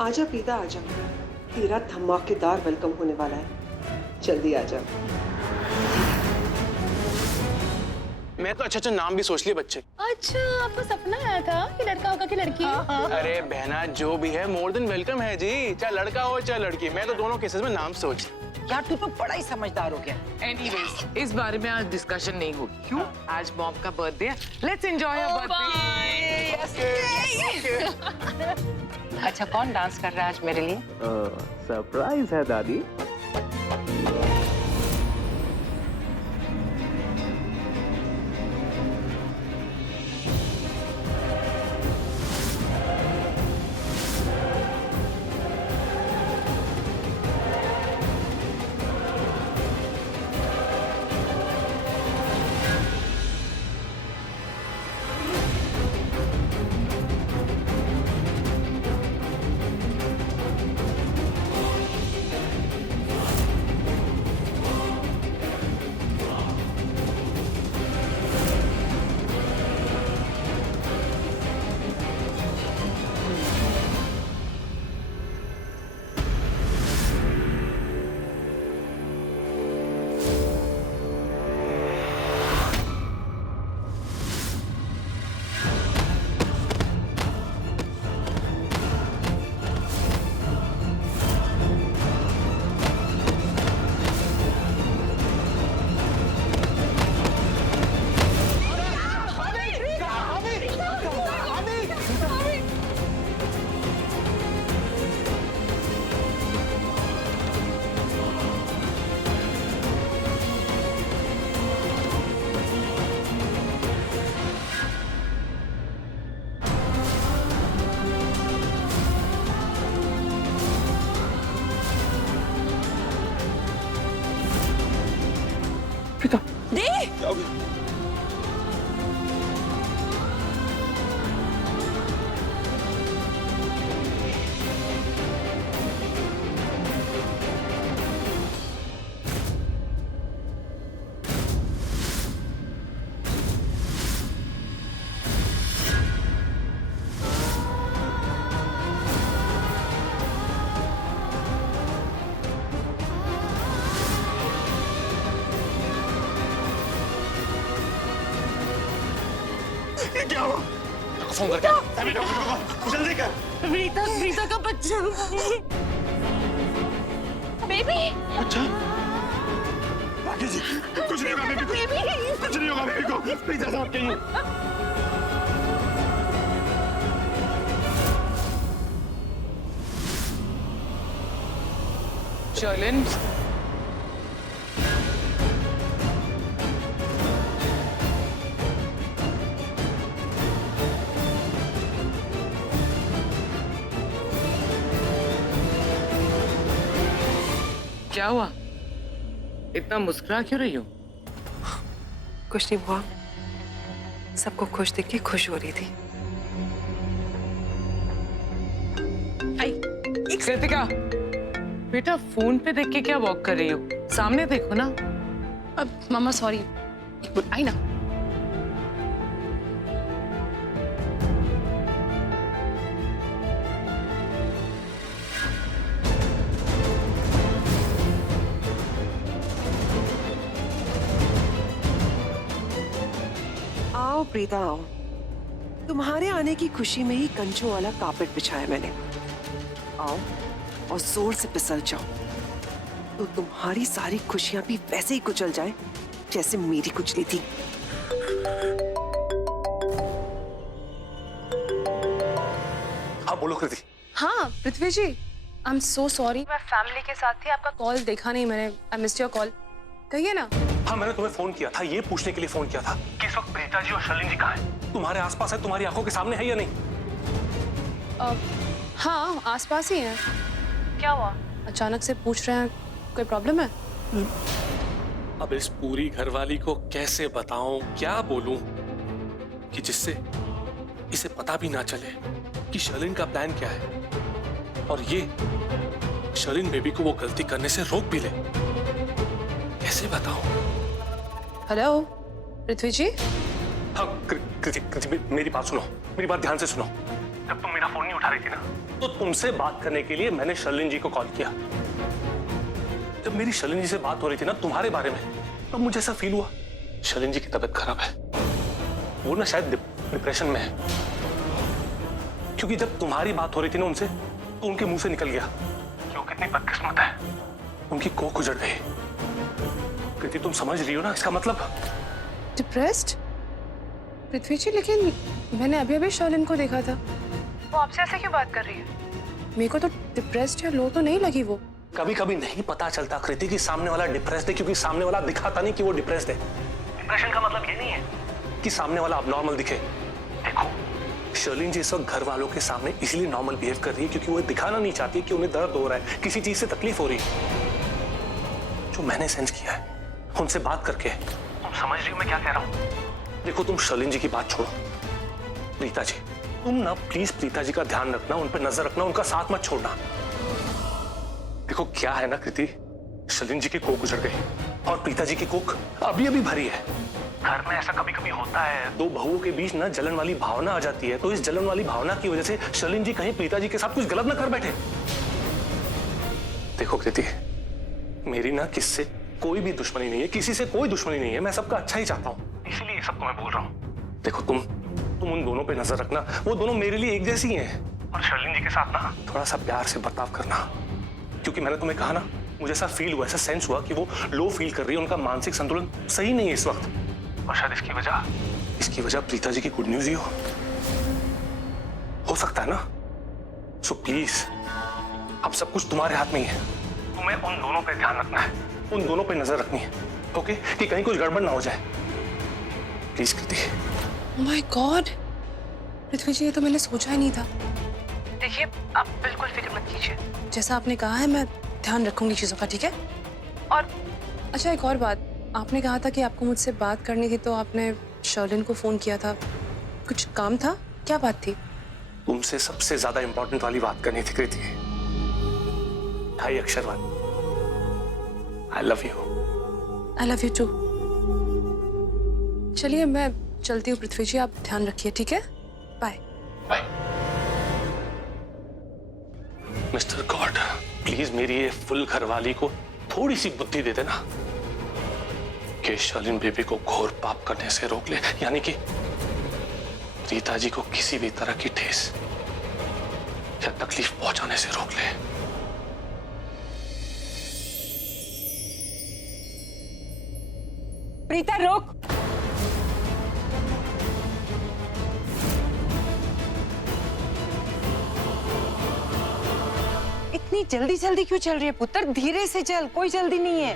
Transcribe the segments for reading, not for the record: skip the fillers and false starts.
आजा प्रीता आजा, तेरा धमाकेदार वेलकम होने वाला है, जल्दी आजा। मैं तो अच्छा नाम भी सोच लिया बच्चे। अच्छा, आपको सपना आया था कि लड़का होगा कि लड़की? अरे बहना, जो भी है मोर देन वेलकम है जी, चाहे लड़का हो चाहे लड़की। मैं तो दोनों केसेस में नाम सोच। यार तू तो बड़ा ही समझदार हो गया। एनीवेज, इस बारे में आज डिस्कशन नहीं होगी। क्यों? आज मॉम का बर्थडे है। Let's enjoy your birthday. अच्छा, कौन डांस कर रहा है आज मेरे लिए? सरप्राइज है दादी। क्या हुआ? फोन करके जल्दी कर। प्रीता का बच्चा। बेबी। अच्छा भाग्य जी, कुछ नहीं होगा बेबी को, कुछ नहीं होगा बेबी को। प्लीज ऐसा मत कहिए। शर्लिन, क्या हुआ? इतना मुस्कुरा क्यों रही हो? कुछ नहीं हुआ, सबको खुश देख के खुश हो रही थी। कृतिका, बेटा फोन पे देख के क्या वॉक कर रही हो? सामने देखो ना। अब मामा सॉरी, आई ना। आओ प्रीता आओ, तुम्हारे आने की खुशी में ही कंचों वाला कार्पेट बिछाया मैंने। आओ और जोर से फिसल जाओ, तो तुम्हारी सारी खुशियां भी वैसे ही कुचल जाए जैसे मेरी कुचली थी। हाँ बोलो कृति। हाँ पृथ्वी जी, आई एम सो सॉरी, मैं फैमिली के साथ थी, आपका कॉल देखा नहीं मैंने। I missed your call. कहिए ना। हाँ मैंने तुम्हें फोन किया था, ये पूछने के लिए फोन किया था कि इस वक्त प्रीता जी और शर्लिन जी कहाँ हैं? तुम्हारे आसपास है, तुम्हारी आंखों के सामने है या नहीं? हाँ आसपास ही है। क्या हुआ? अचानक से पूछ रहे हैं, कोई प्रॉब्लम है? अब इस पूरी घरवाली को कैसे बताऊं, क्या बोलूं कि जिससे इसे पता भी ना चले कि शर्लिन का प्लान क्या है, और ये शर्लिन बेबी को वो गलती करने से रोक भी ले। कैसे बताऊं? हेलो पृथ्वी जी। हाँ कृति, मेरी बात सुनो, मेरी बात ध्यान से सुनो। जब तुम मेरा फोन नहीं उठा रही थी ना, तो तुमसे बात करने के लिए मैंने शर्लिन जी को कॉल किया। जब मेरी शर्लिन जी से बात हो रही थी ना तुम्हारे बारे में, तब मुझे ऐसा फील हुआ शर्लिन जी की तबीयत खराब है, वो ना शायद डिप्रेशन में है। क्योंकि जब तुम्हारी बात हो रही थी ना उनसे, तो उनके मुंह से निकल गया कि वो कितनी बदकिस्मत है, उनकी कोख उजड़ गई। कृति तुम समझ रही हो ना इसका मतलब? डिप्रेस्ड? पृथ्वी जी, लेकिन मैंने अभी अभी शर्लिन को देखा था। वो आपसे ऐसे क्यों बात कर रही है? मेरे को तो डिप्रेस्ड या लो तो नहीं लगी वो। कभी कभी नहीं पता चलता कृति कि सामने वाला डिप्रेस्ड है, क्योंकि सामने वाला दिखाता नहीं कि वो डिप्रेस्ड है। डिप्रेशन का मतलब ये नहीं है कि सामने वाला अबनॉर्मल दिखे। देखो शर्लिन जी इस वक्त घर वालों के सामने इसलिए नॉर्मल बिहेव कर रही है क्योंकि वो दिखाना नहीं चाहती कि उन्हें दर्द हो रहा है, किसी चीज से तकलीफ हो रही है। जो मैंने सेंस किया है उनसे बात करके, तुम समझ रही हो मैं क्या कह रहा हूं? देखो तुम शर्लिन जी की बात छोड़ो, प्रीता जी तुम ना प्लीज प्रीता जी का ध्यान रखना, उन पर नजर रखना, उनका साथ मत छोड़ना। देखो क्या है ना कृति, शर्लिन जी की कोख उजड़ गई और प्रीता जी की कोख अभी अभी भरी है। घर में ऐसा कभी कभी होता है, दो बहुओं के बीच ना जलन वाली भावना आ जाती है, तो इस जलन वाली भावना की वजह से शर्लिन जी कहीं प्रीता जी के साथ कुछ गलत ना कर बैठे। देखो कृति, मेरी ना किससे कोई भी दुश्मनी नहीं है, किसी से कोई दुश्मनी नहीं है, मैं सबका अच्छा ही चाहता हूँ, इसीलिए ये सब तुम्हें बोल रहा हूँ। देखो तुम उन दोनों पे नजर रखना, वो दोनों मेरे लिए एक जैसी हैं, और शर्लिन जी के साथ ना थोड़ा सा प्यार से बर्ताव करना, क्योंकि मैंने तुम्हें कहा ना मुझे ऐसा फील हुआ, ऐसा सेंस हुआ कि वो लो फील कर रही है, उनका मानसिक संतुलन सही नहीं है इस वक्त, और शायद इसकी वजह प्रीता जी की गुड न्यूज ही हो सकता है ना। सो प्लीज अब सब कुछ तुम्हारे हाथ में ही है, तुम्हें उन दोनों पे ध्यान रखना है, उन दोनों पे नजर रखनी है, ओके? कि कहीं कुछ गड़बड़ ना हो जाए, प्लीज कृति। माय गॉड पृथ्वी जी, ये तो मैंने सोचा ही नहीं था। देखिए आप बिल्कुल फिक्र मत कीजिए, जैसा आपने कहा है मैं ध्यान रखूंगी चीजों का, ठीक है? और अच्छा एक और बात, आपने कहा था कि आपको मुझसे बात करनी थी, तो आपने शर्लिन को फोन किया था, कुछ काम था? क्या बात थी? तुमसे सबसे ज्यादा इंपॉर्टेंट वाली बात करनी थी कृति, 2 अक्षर वाली। I love you too. चलिए मैं चलती हूँ पृथ्वी जी, आप ध्यान रखिए, ठीक है? Bye bye. Mister God please मेरी ये फुल घरवाली को थोड़ी सी बुद्धि दे देना कि शर्लिन बेबी को घोर पाप करने से रोक ले, यानी कि रीता जी को किसी भी तरह की ठेस या तकलीफ पहुंचाने से रोक ले। प्रीता रोक। इतनी जल्दी जल्दी क्यों चल रही है पुत्र? धीरे से चल, कोई जल्दी नहीं है।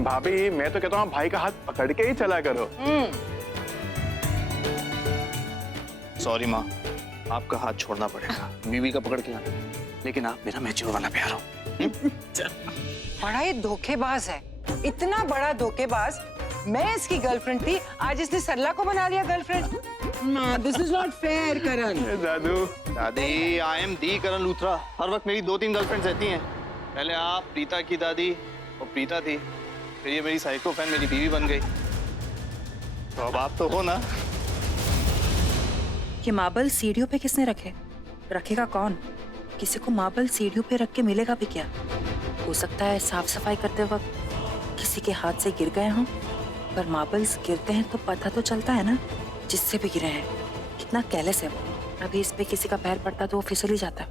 भाभी मैं तो कहता हूँ भाई का हाथ पकड़ के ही चला करो। सॉरी माँ, आपका हाथ छोड़ना पड़ेगा, बीवी का पकड़ के लाना, लेकिन आप मेरा मैच्योर वाला प्यार हो। बड़ा ही धोखेबाज है, इतना बड़ा धोखेबाज। मैं इसकी गर्लफ्रेंड थी, आज इसने सरला को बना लिया girlfriend. This is not fair Karan. दादू दादी, I am the Karan Luthra. हर वक्त मेरी 2-3 गर्लफ्रेंड्स रहती हैं। पहले आप, प्रीता की दादी और प्रीता थी, फिर ये मेरी साइको फैन मेरी बीवी बन गई, तो अब आप तो हो ना। ये मार्बल सीढ़ियों पे किसने रखे? रखेगा कौन? किसी को मार्बल सीढ़ियों पे रख के मिलेगा भी क्या? हो सकता है साफ सफाई करते वक्त किसी के हाथ से गिर गए हों, पर मार्बल्स गिरते हैं तो पता तो चलता है ना जिससे भी गिरे हैं। कितना केयरलेस है वो, अभी इस पे किसी का पैर पड़ता तो वो फिसल ही जाता।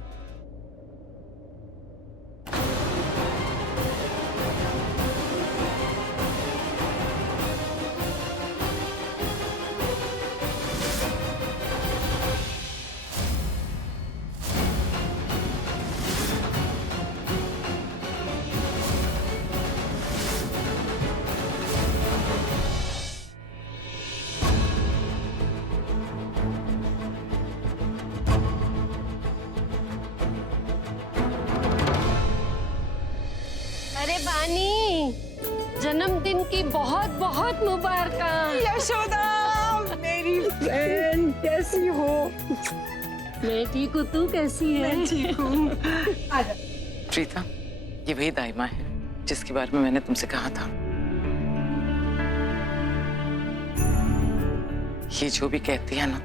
अरे बानी, जन्मदिन की बहुत बहुत मुबारक। यशोदा मेरी फ्रेंड, कैसी हो? मैं ठीक हूँ, तू कैसी है? मैं ठीक हूँ। प्रीता, ये वही दाइमा है जिसके बारे में मैंने तुमसे कहा था। ये जो भी कहती है ना,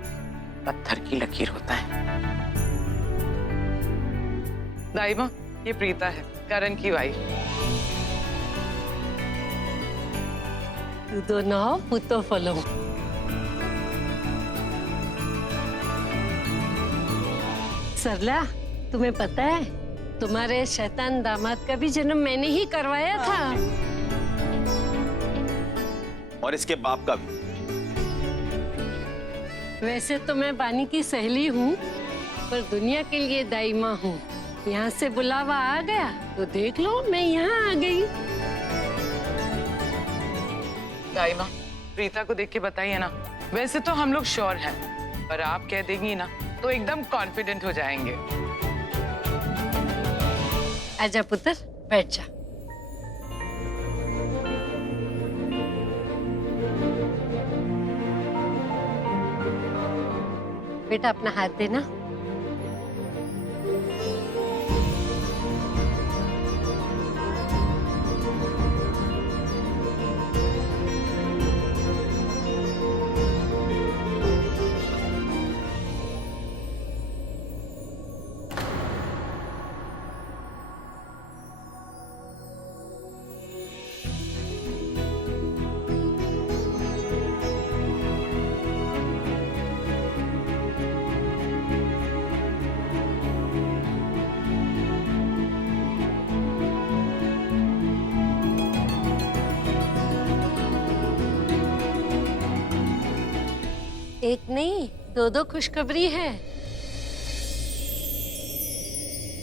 पत्थर की लकीर होता है। दाई माँ, ये प्रीता है, करण की वाइफ। तू तो ना पुतो फलो। सरला, तुम्हें पता है तुम्हारे शैतान दामाद का भी जन्म मैंने ही करवाया था। और इसके बाप का भी। वैसे तो मैं बानी की सहेली हूँ, पर दुनिया के लिए दाई माँ हूँ। यहाँ से बुलावा आ गया तो देख लो मैं यहाँ आ गई। दाई माँ, प्रीता को देख के बताइए ना। वैसे तो हम लोग श्योर हैं, पर आप कह देंगी ना तो एकदम कॉन्फिडेंट हो जाएंगे। आजा पुत्र, बैठ जा। बेटा अपना हाथ देना। एक नहीं, दो दो खुशखबरी है।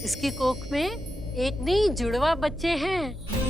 इसकी कोख में एक नहीं जुड़वा बच्चे हैं।